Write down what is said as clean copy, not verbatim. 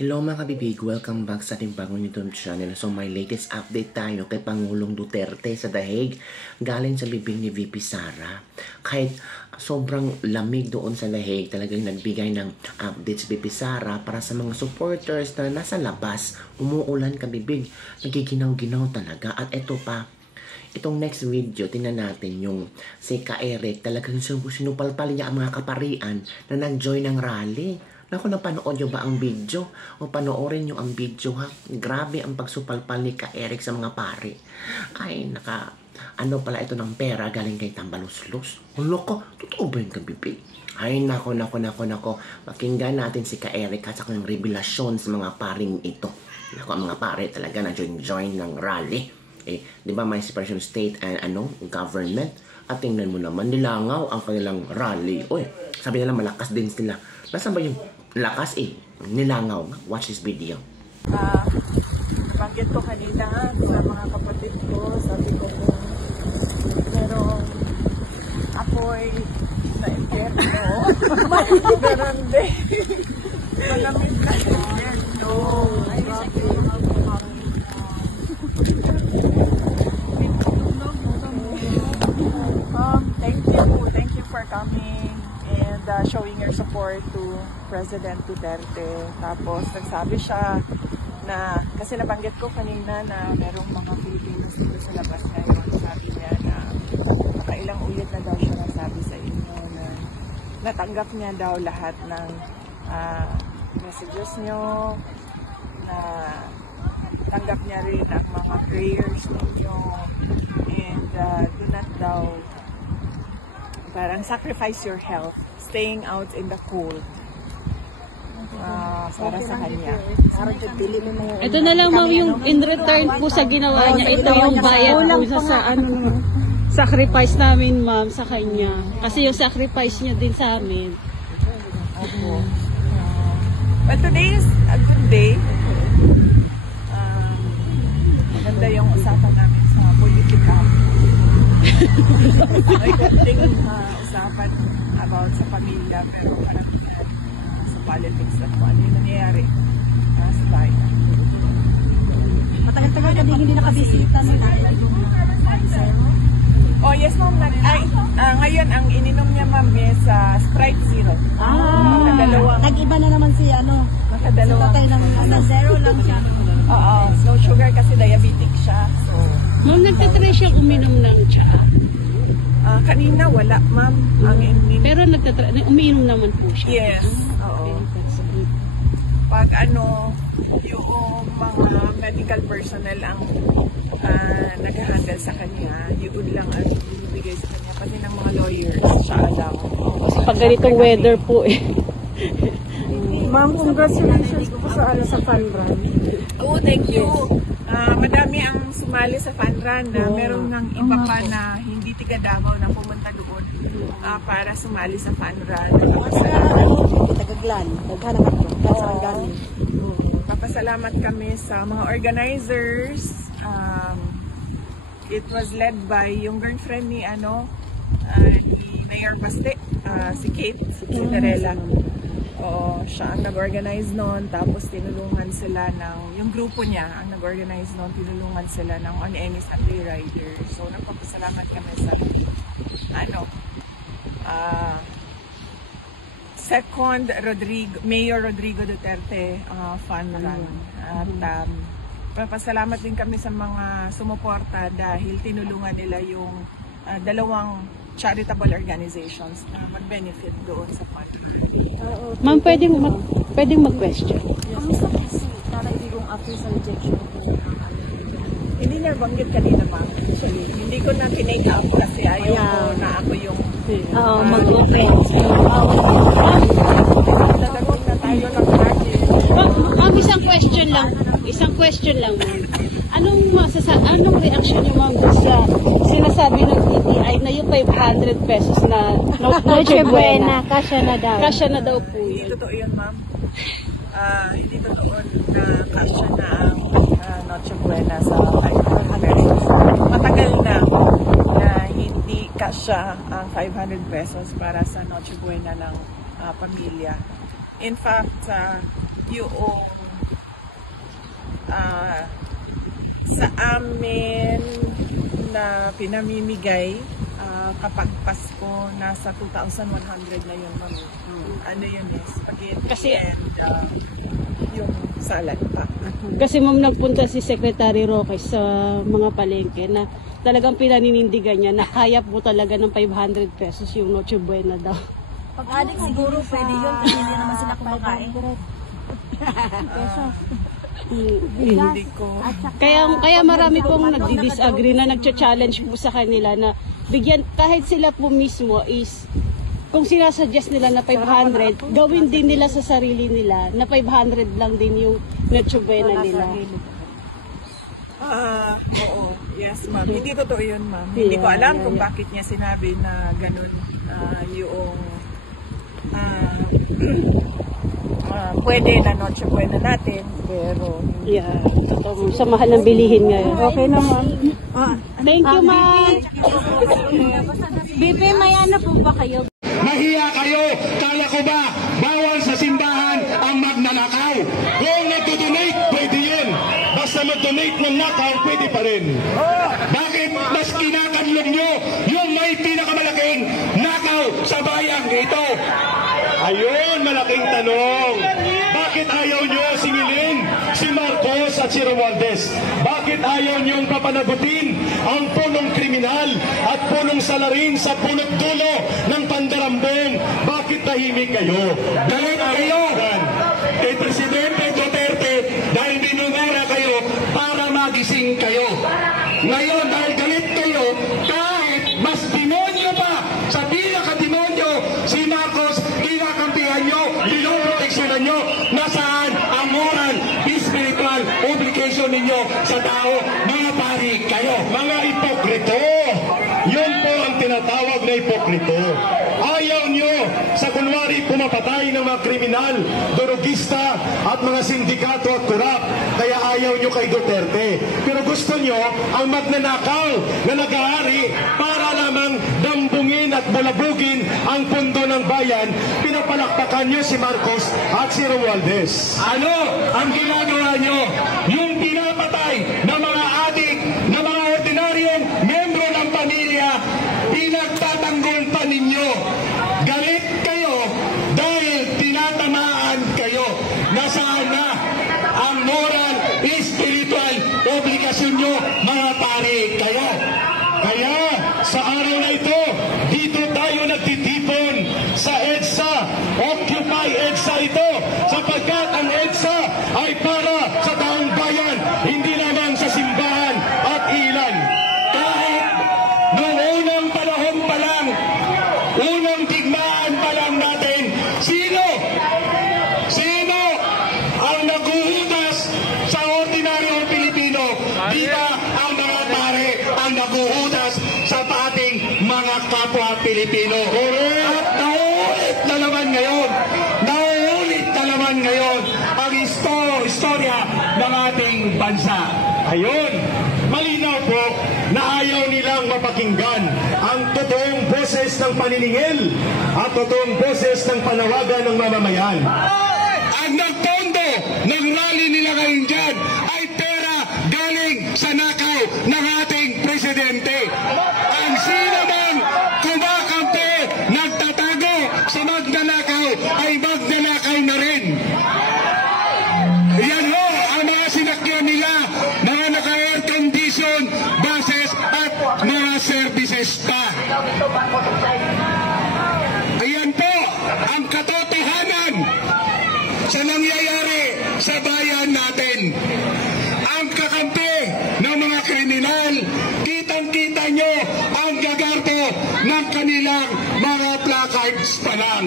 Hello mga kabibig, welcome back sa ating bagong YouTube channel. So may latest update tayo kay Pangulong Duterte sa dahig galing sa bibig ni VP Sara. Kahit sobrang lamig doon sa dahig, talagang nagbigay ng updates VP Sara para sa mga supporters na nasa labas. Umuulan kabibig, nagiginaw-ginaw talaga. At ito pa, itong next video, tingnan natin yung si Ka Eric, talagang sinupalpal niya ang mga kaparian na nag-join ng rally. Naku, napanood nyo ba ang video? O panoorin nyo ang video ha? Grabe ang pagsupalpal ni Ka Eric sa mga pari. Ay, ano pala ito ng pera galing kay Tambaluslos? Loko, totoo ba yung kabibig? Ay, nako. Pakinggan natin si Ka Eric at sa kanyang revelasyon sa mga paring ito. Naku, ang mga pari talaga na join ng rally. Di ba may separation state and government? At tingnan mo naman, nilangaw ang kanilang rally. Uy, sabi nila malakas din sila. Nasaan ba yung lakas nilangaw? Watch this video. Nabanggit ko kanina sa mga kapatid ko, sabi ko pero ako'y na-impyerno. Meron din. Malamig na impyerno. Thank you for coming and showing your support to President Duterte. Tapos nagsabi siya na, kasi nabanggit ko kanina na merong mga Filipinos dito sa labas ngayon. Sabi niya na nakailang ulit na daw siya nasabi sa inyo na natanggap niya daw lahat ng messages niyo, na tanggap niya rin ang mga prayers ninyo, and do not daw parang sacrifice your health staying out in the cold para sa kanya. Ito na lang ma'am yung in return po sa ginawa niya. Ito yung bayad po sa sacrifice namin ma'am sa kanya. Kasi yung sacrifice niya din sa amin. But today is a good day. Maganda yung usapan namin sa politika. May konting usapan about sa pamilya, pero karamihan sa politics at kung ano yung nangyayari sa bayan. Matagal-tagal ka din hindi nakabisita nila. Oh yes ma'am, ngayon ang ininom niya ma'am is Sprite Zero. Nag-iba na naman si Nakadalawa. Zero lang siya. Oo, no sugar kasi diabetic siya. So, ma'am, nagtatry siya uminom ng tsaa. Kanina wala ma'am ang ininom. Pero umiinom naman po siya. Yes, oo. Pag yung mga medical personnel ang nag-handle sa kanya, yun lang ang binibigay sa kanya, pati ng mga lawyers, siya alam. Kasi pag ganitong weather po Ma'am, congratulations po sa fun run. Oh, thank you. Madami ang sumali sa fun run. Meron ng iba pa na hindi tiga Davao na pumunta doon para sumali sa fun run. Tagaglan, naghanap ako. Papasalamat kami sa mga organizers. It was led by yung girlfriend ni Mayor Baste, si Kate, si Cinderella. Oo, siya ang nag-organize noon, tapos tinulungan sila yung grupo niya ang nag-organize noon, tinulungan sila ng On Any Sunday Rider. So, nagpapasalamat kami sa second Mayor Rodrigo Duterte Fun Run. At papasalamat din kami sa mga sumuporta dahil tinulungan nila yung dalawang charitable organizations na mag-benefit doon sa fund. ma'am, pwedeng mag-question. Kamusta po si Nanay after sa rejection? Hindi na banggit kanina ma'am. Actually, hindi ko na kinake up kasi ayaw ko na ako yung mag-open. Dadagot na tayo ng party. Ma'am, isang question lang ma'am. Anong reaction niyo ma'am sa sinasabi ng DTI na yung 500 pesos na Noche Buena, kasya na daw po Hindi yun. totoo yun ma'am. Hindi totoo na kasya na ang Noche Buena sa 500. Matagal na hindi kasya ang 500 pesos para sa Noche Buena ng pamilya. In fact, yung sa amin na pinamimigay kapag Pasko, nasa 2,100 na yun, ma'am. Ano yun eh, spaghetti Kasi- and yung salad pa. Kasi ma'am, nagpunta si Secretary Roque sa mga palengke na talagang pinaninindigan niya na kaya po talaga ng 500 pesos yung Noche Buena daw. Pag-adik siguro pwede yun kasi hindi naman sila kumakain. Hindi ko. Kaya marami pong nagdi-disagree na nagcha-challenge po sa kanila na bigyan kahit sila po mismo is kung sinasuggest nila na 500, gawin din nila sa sarili nila na 500 lang din yung Noche Buena nila. Oo. Yes, ma'am. Hindi totoo yun, ma'am. Hindi ko alam kung bakit niya sinabi na ganun yung pwede na Noche Buena natin, pero Yeah, totoo. Sa mahal ng bilihin ngayon. Okay na, ma'am. Thank you, ma'am. Bebe, may ano po ba kayo? Mahiya kayo! Kala ko ba bawal sa simbahan ang magnanakaw? Kung nagdo-donate, pwede yun. Basta mag-donate ng nakaw, pwede pa rin. Bakit mas kinakanlong nyo yung may pinakamalaking nakaw sa bayang ito? Ayun, malaking tanong. Bakit ayaw nyo singilin si Marcos at si Romualdez? Bakit ayaw nyo papanagutin ang punong kriminal at punong salarin sa punot dulo ng pandarambong? Bakit tahimik kayo? Galit kayo kay Presidente Duterte dahil binungara kayo para magising kayo. Ngayon, dahil galit kayo, kahit mas demonyo pa sa pinaka-demonyo si Marcos, kinakampihan nyo, niloproteksyonan nyo, nasaan ang moral, spiritual obligation ninyo sa tao? Mga pari kayo, mga ipokrito. Yun po ang tinatawag na ipokrito. Ayaw nyo sa kunwari pumapatay ng mga kriminal, durugista at mga sindikato at kurap. Kaya ayaw nyo kay Duterte. Pero gusto nyo ang magnanakaw na nag-aari para lamang dambungin at bulabugin ang pundo ng bayan. Pinapalakpakan nyo si Marcos at si Romualdez. Ano ang ginagawa nyo? Yung pinapatay ng mga adik, ng mga ordinaryong membro ng pamilya, pinagtatanggol pa ninyo. Galit kayo dahil tinatamaan kayo. Nasaan na ang moral, spiritual obligasyon nyo, mga pare kayo? Kaya sa araw na ito, dito tayo nagtitipon sa EDSA. Occupy EDSA ito sapagkat ang EDSA ay para sa taong bayan, hindi naman sa simbahan at ilan. Kahit noong unang panahon pa lang, unang digmaan pa lang natin, sino ang naguhudas sa ordinaryong Pilipino? Di ba ang mga pare ang naguhudas sa ating mga kapwa Pilipino? At nauulit na naman ngayon ang istorya ng ating bansa. Ayun, malinaw po na ayaw nilang mapakinggan ang totoong boses ng paniningil at totoong boses ng panawagan ng mamamayan. Ang nagpondo ng rally nila ngayon dyan ay pera galing sa nakaw ng ating presidente. Ang sino man kumakampi, nagtatago sa magnanakaw ay magnanakaw na rin. Yan ho ang mga sinakyan nila, mga naka-air condition, buses at mga services pa. Ayan po ang katotohanan sa nangyayari sa bayan natin. Ang kakampi ng mga kriminal, kitang-kita nyo ang gagarpo ng kanilang mga placards pa lang.